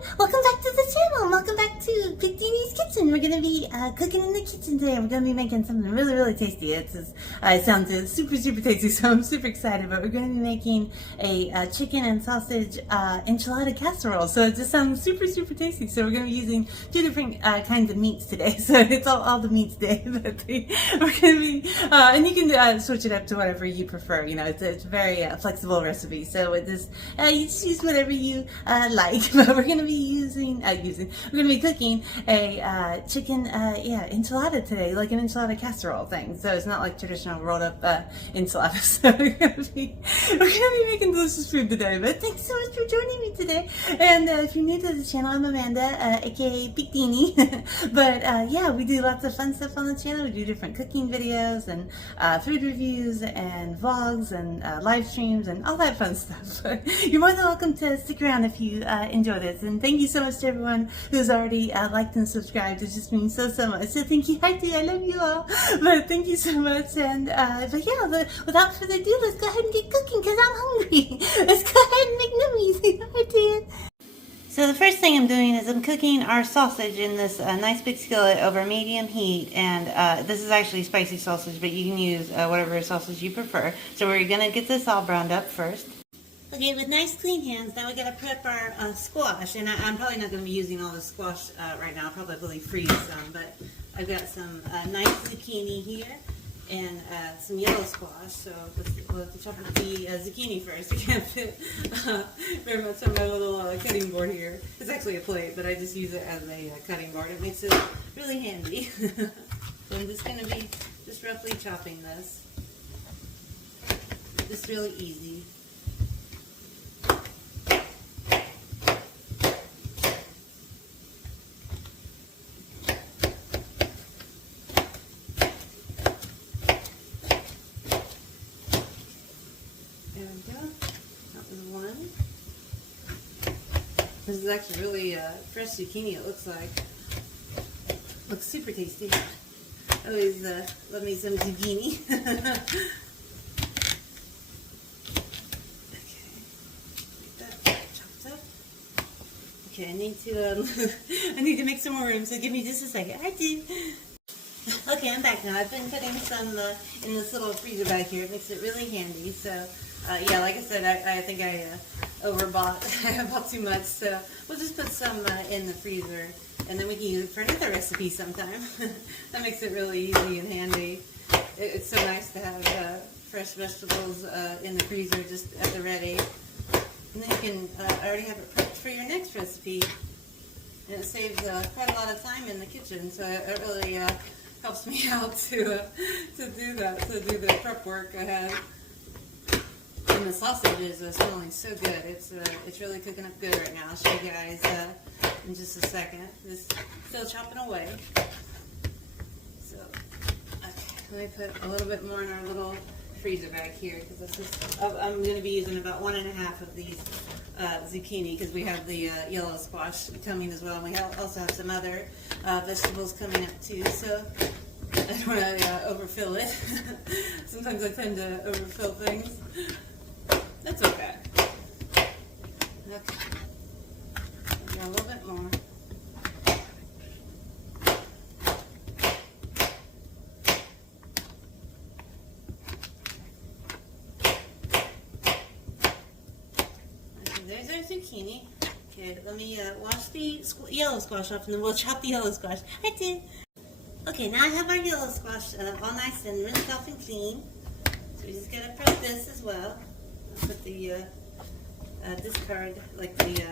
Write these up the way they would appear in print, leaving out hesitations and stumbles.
Welcome back to the channel. Welcome back to Big Deanie's Kitchen. We're going to be cooking in the kitchen today. We're going to be making something really, really tasty. It sounds super, super tasty, so I'm super excited. But we're going to be making a chicken and sausage enchilada casserole. So it just sounds super, super tasty. So we're going to be using two different kinds of meats today. So it's all the meats day. We're going to be, and you can switch it up to whatever you prefer. You know, it's a very flexible recipe. So with this, you just use whatever you like. But we're going to be we're going to be cooking a chicken enchilada today, like an enchilada casserole thing. So it's not like traditional rolled up enchiladas. So we're going to be making delicious food today. But thanks so much for joining me today. And if you're new to the channel, I'm Amanda, aka Big Deanie. But yeah, we do lots of fun stuff on the channel. We do different cooking videos and food reviews and vlogs and live streams and all that fun stuff. But you're more than welcome to stick around if you enjoy this. And thank you so much to everyone who's already liked and subscribed. It just means so much. So thank you. Hi, dear. I love you all. But thank you so much. And but yeah, without further ado, let's go ahead and get cooking because I'm hungry. Let's go ahead and make nummies. Hi, dear. So the first thing I'm doing is I'm cooking our sausage in this nice big skillet over medium heat, and this is actually spicy sausage, but you can use whatever sausage you prefer. So we're going to get this all browned up first. Okay, with nice clean hands, now we got to prep our squash, and I'm probably not going to be using all the squash right now. I'll probably freeze some, but I've got some nice zucchini here and some yellow squash, so we'll have to chop up the zucchini first. I can't fit very much on my little cutting board here. It's actually a plate, but I just use it as a cutting board. It makes it really handy. So I'm just going to be just roughly chopping this. Just really easy. There we go. That was one. This is actually really fresh zucchini, it looks like. Looks super tasty. I always love me some zucchini. Okay. Like that. Chopped up. Okay, I need to make some more room, so give me just a second. I do. Okay, I'm back now. I've been putting some in this little freezer bag here. It makes it really handy. So, yeah, like I said, I think I overbought. I bought too much, so we'll just put some in the freezer, and then we can use it for another recipe sometime. That makes it really easy and handy. It's so nice to have fresh vegetables in the freezer just at the ready. And then you can already have it prepped for your next recipe. And it saves quite a lot of time in the kitchen, so it really helps me out to do that, to do the prep work ahead. And the sausage is smelling so good. It's really cooking up good right now. I'll show you guys in just a second. Just still chopping away. So, okay, let me put a little bit more in our little freezer bag here, because I'm going to be using about 1.5 of these zucchini, because we have the yellow squash coming as well, and we also have some other vegetables coming up too, so I don't want to overfill it. Sometimes I tend to overfill things. That's okay. Okay. A little bit more. There's our zucchini. Okay, let me wash the yellow squash off, and then we'll chop the yellow squash. I did. Okay, now I have our yellow squash all nice and rinsed off and clean. So we just gotta prep this as well. I'll put the discard, like the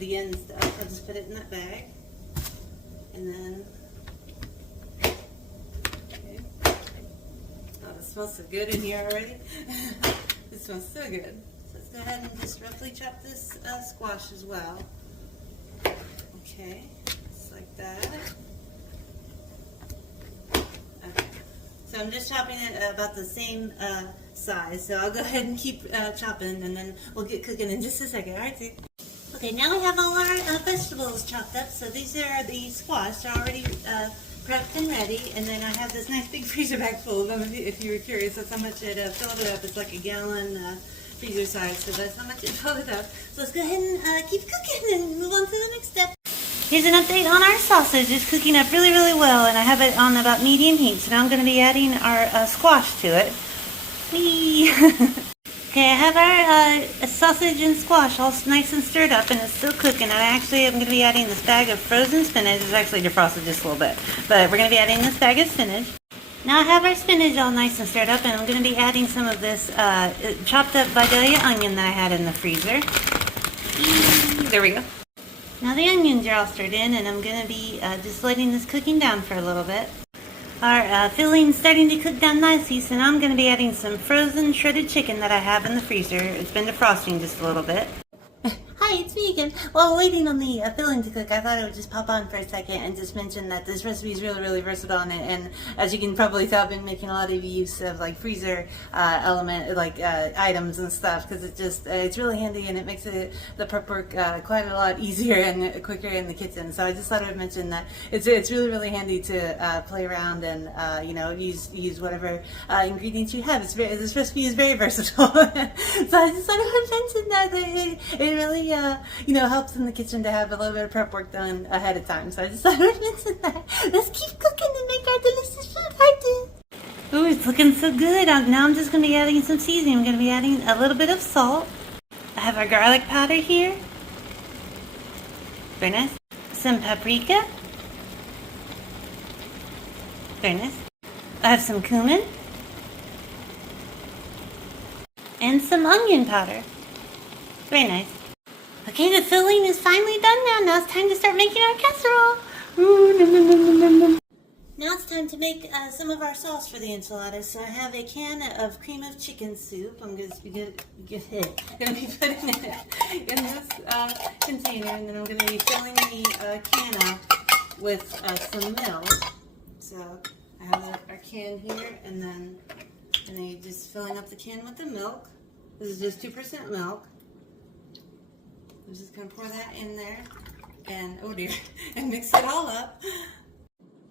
the end stuff. I'll just put it in that bag, and then. Okay. Oh, it smells so good in here already. It smells so good. Let's go ahead and just roughly chop this squash as well. Okay, just like that. Okay. So I'm just chopping it about the same size. So I'll go ahead and keep chopping, and then we'll get cooking in just a second. All right, see? Okay, now we have all our vegetables chopped up. So these are the squash. They're already prepped and ready. And then I have this nice big freezer bag full of them. If you were curious, that's how much it filled it up. It's like a gallon freezer side, so that's how much it filled up. So let's go ahead and keep cooking and move on to the next step. Here's an update on our sausage. It's cooking up really, really well, and I have it on about medium heat. So now I'm going to be adding our squash to it. Whee! Okay, I have our sausage and squash all nice and stirred up, and it's still cooking. And I'm going to be adding this bag of frozen spinach. It's actually defrosted just a little bit, but we're going to be adding this bag of spinach. Now I have our spinach all nice and stirred up, and I'm going to be adding some of this chopped up Vidalia onion that I had in the freezer. There we go. Now the onions are all stirred in, and I'm going to be just letting this cooking down for a little bit. Our filling's starting to cook down nicely, so now I'm going to be adding some frozen shredded chicken that I have in the freezer. It's been defrosting just a little bit. Hi, it's me again. While waiting on the filling to cook, I thought I would just pop on for a second and just mention that this recipe is really, really versatile, and as you can probably tell, I've been making a lot of use of like freezer items and stuff, because it's really handy, and it makes the prep work quite a lot easier and quicker in the kitchen. So I just thought I would mention that it's really, really handy to play around and use whatever ingredients you have. This recipe is very versatile. So I just thought I would mention that it really helps in the kitchen to have a little bit of prep work done ahead of time. So I just thought I would mention that. Let's keep cooking and make our delicious food party. Ooh, it's looking so good. Now I'm just going to be adding some seasoning. I'm going to be adding a little bit of salt. I have our garlic powder here. Very nice. Some paprika. Very nice. I have some cumin. And some onion powder. Very nice. Okay, the filling is finally done now. Now it's time to start making our casserole. Ooh, nom, nom, nom, nom, nom. Now it's time to make some of our sauce for the enchiladas. So I have a can of cream of chicken soup. I'm going to be putting it in this container, and then I'm going to be filling the can up with some milk. So I have our can here, and then you're just filling up the can with the milk. This is just 2% milk. I'm just going to pour that in there, and oh dear, and mix it all up.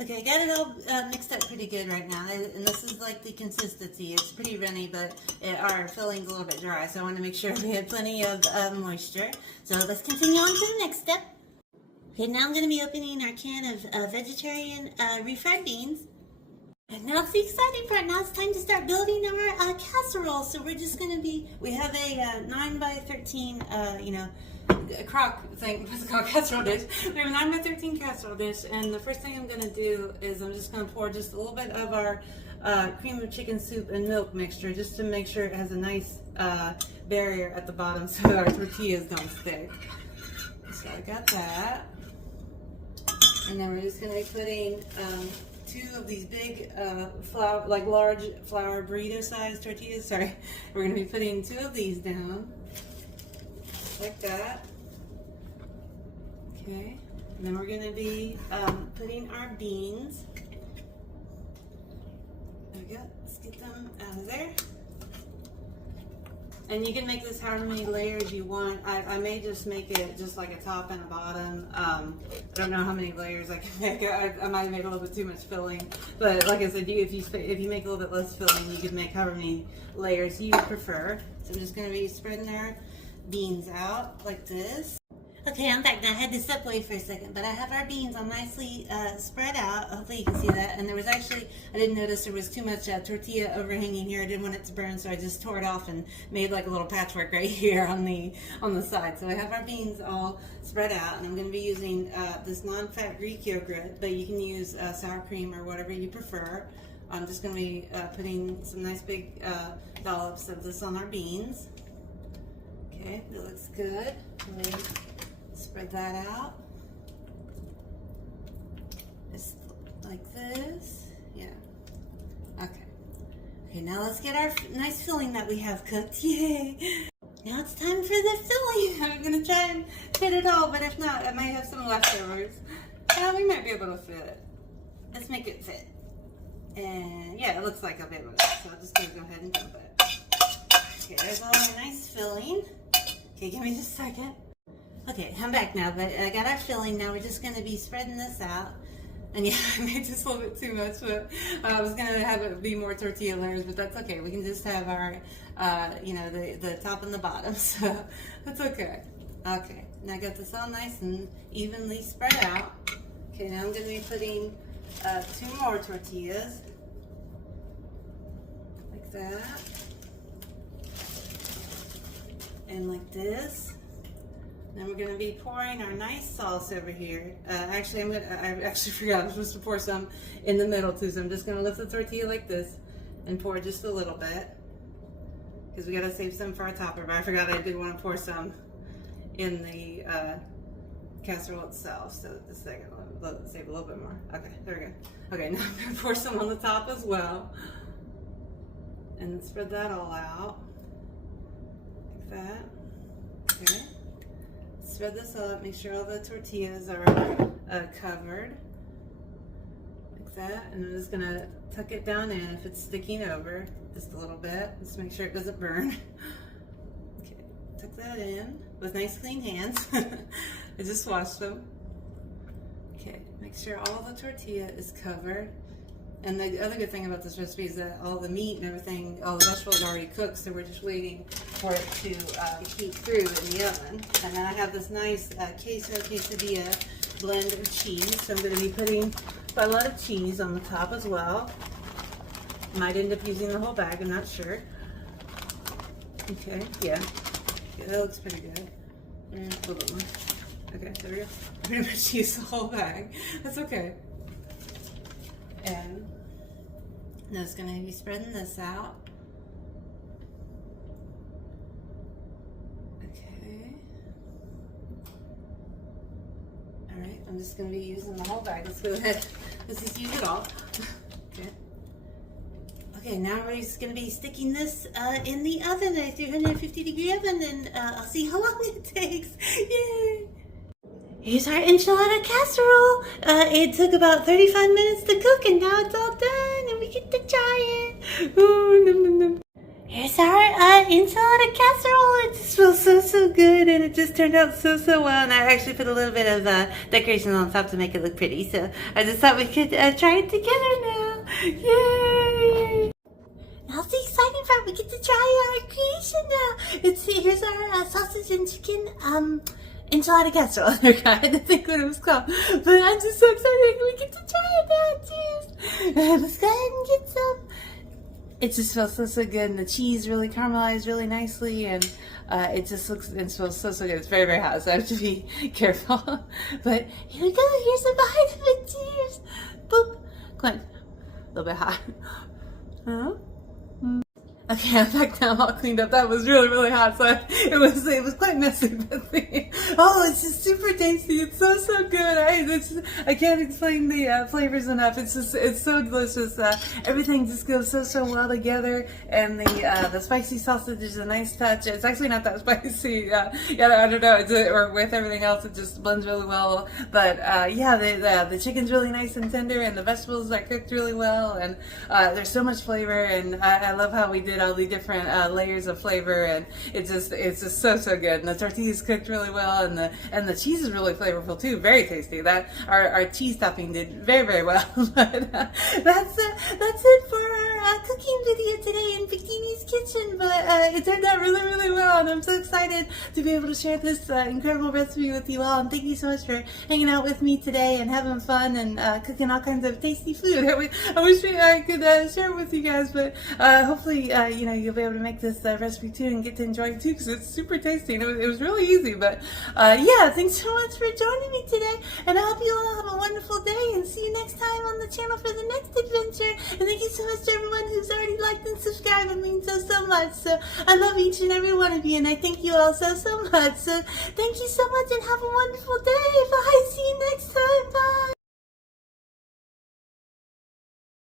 Okay, I got it all mixed up pretty good right now, and this is like the consistency. It's pretty runny, but our filling's a little bit dry, so I want to make sure we have plenty of moisture. So let's continue on to the next step. Okay, now I'm going to be opening our can of vegetarian refried beans. And now it's the exciting part. Now it's time to start building our casserole. So we're just going to we have a 9 by 13, a crock thing, what's it called, casserole dish. We have a 9 by 13 casserole dish, and the first thing I'm going to do is I'm just going to pour just a little bit of our cream of chicken soup and milk mixture, just to make sure it has a nice barrier at the bottom so our tortillas don't stick. So I got that. And then we're just going to be putting 2 of these big large flour burrito sized tortillas. Sorry, we're going to be putting 2 of these down like that. Okay, and then we're going to be putting our beans. There we go. Let's get them out of there. And you can make this however many layers you want. I may just make it just like a top and a bottom. I don't know how many layers I can make. I might have made a little bit too much filling. But like I said, if you make a little bit less filling, you can make however many layers you prefer. So I'm just going to be spreading our beans out like this. Okay, I'm back now. I had to step away for a second, but I have our beans all nicely spread out. Hopefully you can see that. And there was actually, I didn't notice there was too much tortilla overhanging here. I didn't want it to burn, so I just tore it off and made like a little patchwork right here on the side. So I have our beans all spread out, and I'm going to be using this non-fat Greek yogurt, but you can use sour cream or whatever you prefer. I'm just going to be putting some nice big dollops of this on our beans. Okay, that looks good. Spread that out, just like this. Yeah. Okay, now let's get our nice filling that we have cooked. Yay! Now it's time for the filling. I'm gonna try and fit it all, but if not, I might have some leftovers. We might be able to fit it. Let's make it fit. And yeah, it looks like I'll be able to. So I'm just gonna go ahead and dump it. Okay, there's all our nice filling. Okay, give me just a second. Okay, I'm back now, but I got our filling. Now we're just going to be spreading this out And yeah, I made just a little bit too much, but I was gonna have it be more tortilla layers, but that's okay. We can just have our, the top and the bottom, so that's okay. Okay, now I got this all nice and evenly spread out. Okay, now I'm gonna be putting 2 more tortillas, like that, and like this. Then we're going to be pouring our nice sauce over here. I actually forgot I'm supposed to pour some in the middle too, so I'm just going to lift the tortilla like this and pour just a little bit, because we got to save some for our topper, but I forgot I did want to pour some in the casserole itself, so just a second, let's save a little bit more. Okay, there we go. Okay, now I'm going to pour some on the top as well, and spread that all out like that. Okay. Spread this up, make sure all the tortillas are covered, like that, and I'm just going to tuck it down in if it's sticking over, just a little bit, just make sure it doesn't burn. Okay, tuck that in with nice clean hands. I just washed them. Okay, make sure all the tortilla is covered. And the other good thing about this recipe is that all the meat and everything, all the vegetables are already cooked, so we're just waiting for it to heat through in the oven. And then I have this nice quesadilla blend of cheese, so I'm going to be putting a lot of cheese on the top as well. Might end up using the whole bag, I'm not sure. Okay, yeah, that looks pretty good. A little bit more. Okay, there we go. Pretty much use the whole bag. That's okay. And I'm just going to be spreading this out. Okay. Alright, I'm just going to be using the whole bag. Let's go ahead. Let's just use it all. Okay. Okay, now we're just going to be sticking this in the oven at 350-degree oven, and I'll see how long it takes. Yay! Here's our enchilada casserole. It took about 35 minutes to cook, and now it's all done, and we get to try it. Ooh, nom, nom, nom. Here's our enchilada casserole. It just smells so good, and it just turned out so well. And I actually put a little bit of decoration on top to make it look pretty. So I just thought we could try it together now. Yay! Now the exciting part, we get to try our creation now. Here's our sausage and chicken enchilada casserole. I had to think what it was called, but I'm just so excited we get to try it now. Cheers! Let's go ahead and get some. It just smells so good, and the cheese really caramelized really nicely, and it just looks and smells so good. It's very hot, so I have to be careful. But here we go. Here's a bite of it. Cheers! Boop. Come on. A little bit hot. Huh? Okay, I'm back now, all cleaned up. That was really hot, so it was quite messy. But it's just super tasty. It's so good. I can't explain the flavors enough. It's so delicious. Everything just goes so well together, and the spicy sausage is a nice touch. It's actually not that spicy. I don't know. Or with everything else, it just blends really well. But the chicken's really nice and tender, and the vegetables are cooked really well, and there's so much flavor, and I love how we did all the different layers of flavor, and it's just so good. And the tortillas cooked really well, and the cheese is really flavorful too, very tasty. That our cheese topping did very well. But that's it for our cooking video today in Bikini's kitchen. But it turned out really well, and I'm so excited to be able to share this incredible recipe with you all. And thank you so much for hanging out with me today and having fun and cooking all kinds of tasty food. I wish I could share it with you guys, but hopefully you'll be able to make this recipe too and get to enjoy it too, because it's super tasty, and it was really easy. But thanks so much for joining me today, and I hope you all have a wonderful day, and see you next time on the channel for the next adventure. And thank you so much to everyone who's already liked and subscribed. It means so much. So I love each and every one of you, and I thank you all so much. So thank you so much, and have a wonderful day.